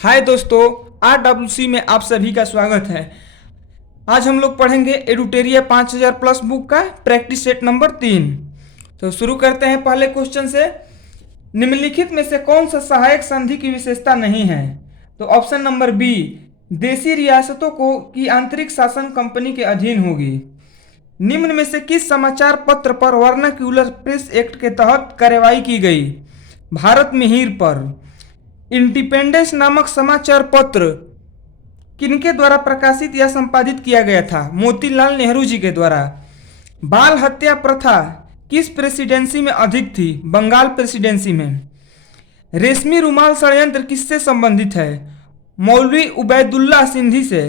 हाय दोस्तों, RWC में आप सभी का स्वागत है। आज हम लोग पढ़ेंगे एडुटेरिया 5000 प्लस बुक का प्रैक्टिस सेट नंबर 3। तो शुरू करते हैं पहले क्वेश्चन से। निम्नलिखित में से कौन सा सहायक संधि की विशेषता नहीं है? तो ऑप्शन नंबर बी, देशी रियासतों को की आंतरिक शासन कंपनी के अधीन होगी। निम्न में से किस समाचार पत्र पर वर्नाक्यूलर प्रेस एक्ट के तहत कार्रवाई की गई? भारत मिहिर पर। इंडिपेंडेंस नामक समाचार पत्र किनके द्वारा प्रकाशित या संपादित किया गया था? मोतीलाल नेहरू जी के द्वारा। बाल हत्या प्रथा किस प्रेसिडेंसी में अधिक थी? बंगाल प्रेसिडेंसी में। रेशमी रुमाल षड्यंत्र किससे संबंधित है? मौलवी उबैदुल्ला सिंधी से।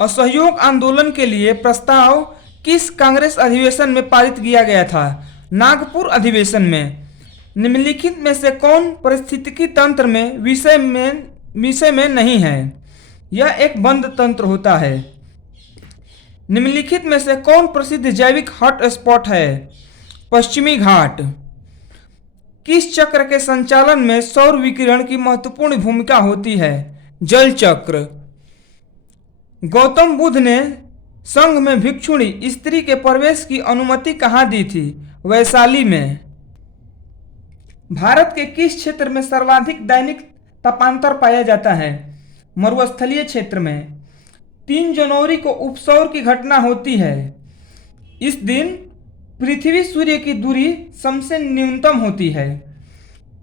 असहयोग आंदोलन के लिए प्रस्ताव किस कांग्रेस अधिवेशन में पारित किया गया था? नागपुर अधिवेशन में। निम्नलिखित में से कौन पारिस्थितिकी तंत्र में विषय में नहीं है? यह एक बंद तंत्र होता है। निम्नलिखित में से कौन प्रसिद्ध जैविक हॉटस्पॉट है? पश्चिमी घाट। किस चक्र के संचालन में सौर विकिरण की महत्वपूर्ण भूमिका होती है? जल चक्र। गौतम बुद्ध ने संघ में भिक्षुणी स्त्री के प्रवेश की अनुमति कहाँ दी थी? वैशाली में। भारत के किस क्षेत्र में सर्वाधिक दैनिक तापांतर पाया जाता है? मरुस्थलीय क्षेत्र में। 3 जनवरी को उपसौर की घटना होती है। इस दिन पृथ्वी सूर्य की दूरी सबसे न्यूनतम होती है।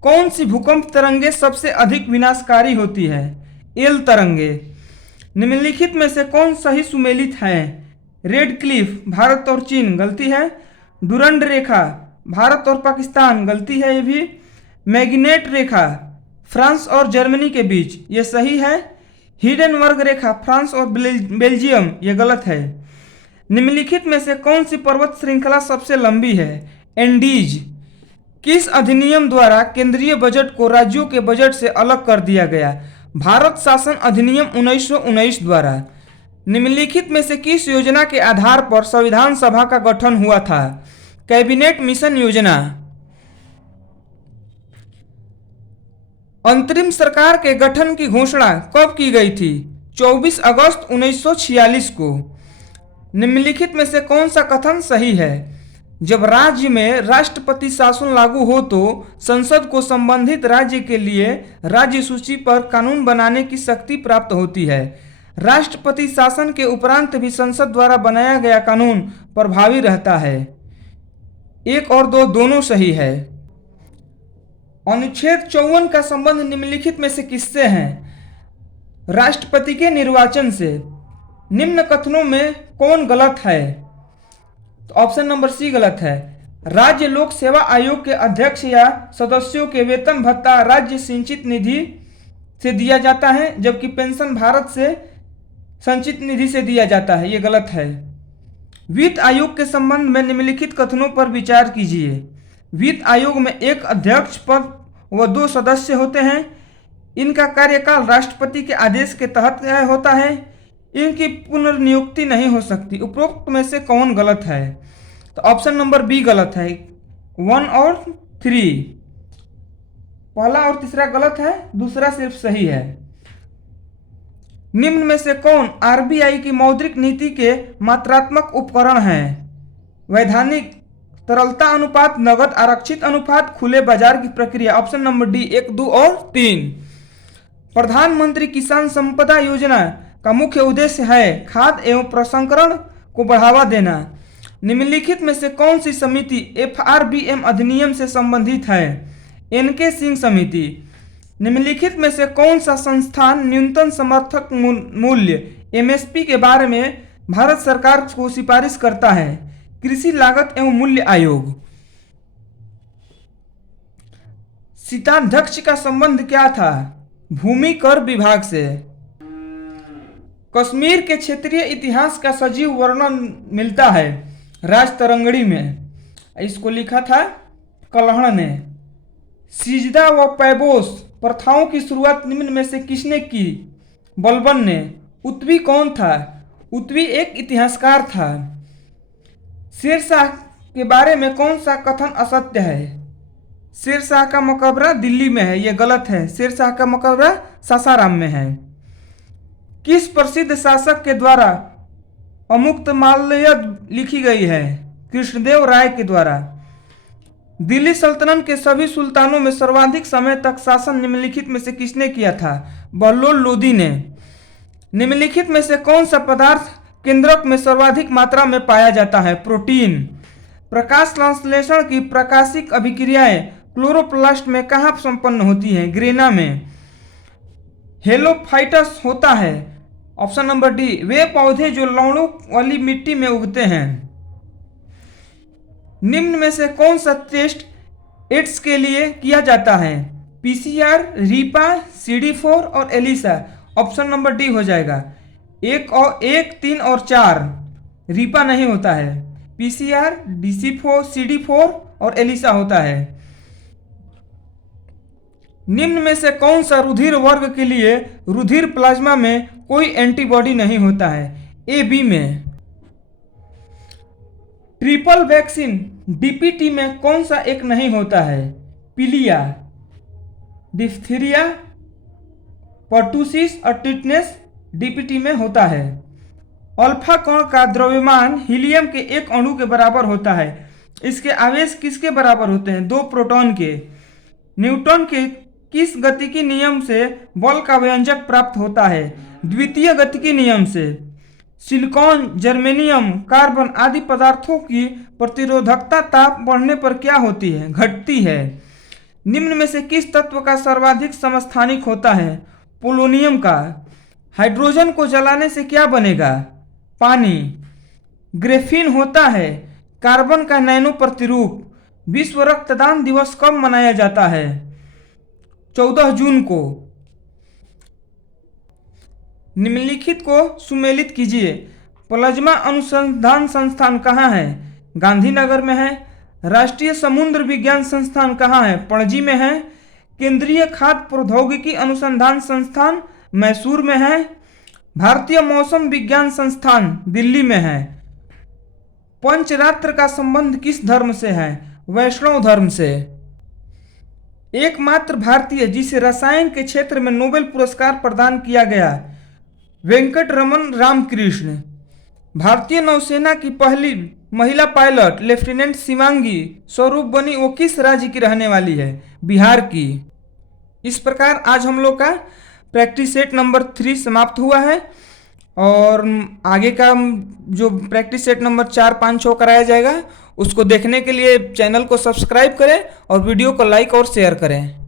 कौन सी भूकंप तरंगे सबसे अधिक विनाशकारी होती है? एल तरंगे। निम्नलिखित में से कौन सही सुमेलित है? रेड क्लिफ भारत और चीन, गलती है। डुरंड रेखा भारत और पाकिस्तान, गलती है ये भी। मैग्नेट रेखा फ्रांस और जर्मनी के बीच, ये सही है। हिडेनबर्ग रेखा फ्रांस और बेल्जियम, ये गलत है। निम्नलिखित में से कौन सी पर्वत श्रृंखला सबसे लंबी है? एंडीज। किस अधिनियम द्वारा केंद्रीय बजट को राज्यों के बजट से अलग कर दिया गया? भारत शासन अधिनियम 1919 द्वारा। निम्नलिखित में से किस योजना के आधार पर संविधान सभा का गठन हुआ था? कैबिनेट मिशन योजना। अंतरिम सरकार के गठन की घोषणा कब की गई थी? 24 अगस्त 1946 को। निम्नलिखित में से कौन सा कथन सही है? जब राज्य में राष्ट्रपति शासन लागू हो तो संसद को संबंधित राज्य के लिए राज्य सूची पर कानून बनाने की शक्ति प्राप्त होती है। राष्ट्रपति शासन के उपरांत भी संसद द्वारा बनाया गया कानून प्रभावी रहता है। 1 और 2 दोनों सही है। अनुच्छेद 54 का संबंध निम्नलिखित में से किससे है? राष्ट्रपति के निर्वाचन से। निम्न कथनों में कौन गलत है? तो ऑप्शन नंबर सी गलत है। राज्य लोक सेवा आयोग के अध्यक्ष या सदस्यों के वेतन भत्ता राज्य संचित निधि से दिया जाता है, जबकि पेंशन भारत से संचित निधि से दिया जाता है, ये गलत है। वित्त आयोग के संबंध में निम्नलिखित कथनों पर विचार कीजिए। वित्त आयोग में एक अध्यक्ष पद व 2 सदस्य होते हैं। इनका कार्यकाल राष्ट्रपति के आदेश के तहत होता है। इनकी पुनर्नियुक्ति नहीं हो सकती। उपरोक्त में से कौन गलत है? तो ऑप्शन नंबर बी गलत है। 1 और 3, पहला और तीसरा गलत है, दूसरा सिर्फ सही है। निम्न में से कौन आरबीआई की मौद्रिक नीति के मात्रात्मक उपकरण हैं? वैधानिक, तरलता अनुपात, नगद आरक्षित अनुपात, खुले बाजार की प्रक्रिया। ऑप्शन नंबर डी 1, 2 और 3। प्रधानमंत्री किसान संपदा योजना का मुख्य उद्देश्य है खाद्य एवं प्रसंस्करण को बढ़ावा देना। निम्नलिखित में से कौन सी समिति FRBM अधिनियम से संबंधित है? NK सिंह समिति। निम्नलिखित में से कौन सा संस्थान न्यूनतम समर्थक मूल्य MSP के बारे में भारत सरकार को सिफारिश करता है? कृषि लागत एवं मूल्य आयोग। शीताध्यक्ष का संबंध क्या था? भूमि कर विभाग से। कश्मीर के क्षेत्रीय इतिहास का सजीव वर्णन मिलता है राजतरंगड़ी में। इसको लिखा था कल्हण ने। सिजदा व पैबोस प्रथाओं की शुरुआत निम्न में से किसने की? बलबन ने। उत्वी कौन था? उत्वी एक इतिहासकार था। शेरशाह के बारे में कौन सा कथन असत्य है? शेरशाह का मकबरा दिल्ली में है, ये गलत है। शेरशाह का मकबरा सासाराम में है। किस प्रसिद्ध शासक के द्वारा अमुक्तमाल्यदा लिखी गई है? कृष्णदेव राय के द्वारा। दिल्ली सल्तनत के सभी सुल्तानों में सर्वाधिक समय तक शासन निम्नलिखित में से किसने किया था? बहलोल लोदी ने। निम्नलिखित में से कौन सा पदार्थ केंद्रक में सर्वाधिक मात्रा में पाया जाता है? प्रोटीन। प्रकाश संश्लेषण की प्रकाशिक अभिक्रियाएं क्लोरोप्लास्ट में कहाँ संपन्न होती हैं? ग्रेना में। हेलोफाइटस होता है, ऑप्शन नंबर डी, वे पौधे जो लवणों वाली मिट्टी में उगते हैं। निम्न में से कौन सा टेस्ट एड्स के लिए किया जाता है? पीसीआर, रीपा, CD4 और एलिसा। ऑप्शन नंबर डी हो जाएगा। 1, 3 और 4 रीपा नहीं होता है, पीसीआर, DC4, CD4 और एलिसा होता है। निम्न में से कौन सा रुधिर वर्ग के लिए रुधिर प्लाज्मा में कोई एंटीबॉडी नहीं होता है? ए, बी में। ट्रिपल वैक्सीन डीपीटी में कौन सा एक नहीं होता है? पीलिया, डिप्थीरिया, पर्टुसिस और टिटनेस डीपीटी में होता है। अल्फा कण का द्रव्यमान हीलियम के एक अणु के बराबर होता है। इसके आवेश किसके बराबर होते हैं? 2 प्रोटॉन के। न्यूटन के किस गतिकी नियम से बल का व्यंजक प्राप्त होता है? द्वितीय गतिकी नियम से। सिलिकॉन, जर्मेनियम, कार्बन आदि पदार्थों की प्रतिरोधकता ताप बढ़ने पर क्या होती है? घटती है। निम्न में से किस तत्व का सर्वाधिक समस्थानिक होता है? पोलोनियम का। हाइड्रोजन को जलाने से क्या बनेगा? पानी। ग्रेफीन होता है कार्बन का नैनो प्रतिरूप। विश्व रक्तदान दिवस कब मनाया जाता है? 14 जून को। निम्नलिखित को सुमेलित कीजिए। प्लाज्मा अनुसंधान संस्थान कहाँ है? गांधीनगर में है। राष्ट्रीय समुद्र विज्ञान संस्थान कहाँ है? पणजी में है। केंद्रीय खाद्य प्रौद्योगिकी अनुसंधान संस्थान मैसूर में है। भारतीय मौसम विज्ञान संस्थान दिल्ली में है। पंचरात्र का संबंध किस धर्म से है? वैष्णव धर्म से। एकमात्र भारतीय जिसे रसायन के क्षेत्र में नोबेल पुरस्कार प्रदान किया गया, वेंकटरमन रामकृष्ण। भारतीय नौसेना की पहली महिला पायलट लेफ्टिनेंट शिवांगी स्वरूप बनी, वो किस राज्य की रहने वाली है? बिहार की। इस प्रकार आज हम लोग का प्रैक्टिस सेट नंबर 3 समाप्त हुआ है और आगे का जो प्रैक्टिस सेट नंबर 4, 5, 6 कराया जाएगा उसको देखने के लिए चैनल को सब्सक्राइब करें और वीडियो को लाइक और शेयर करें।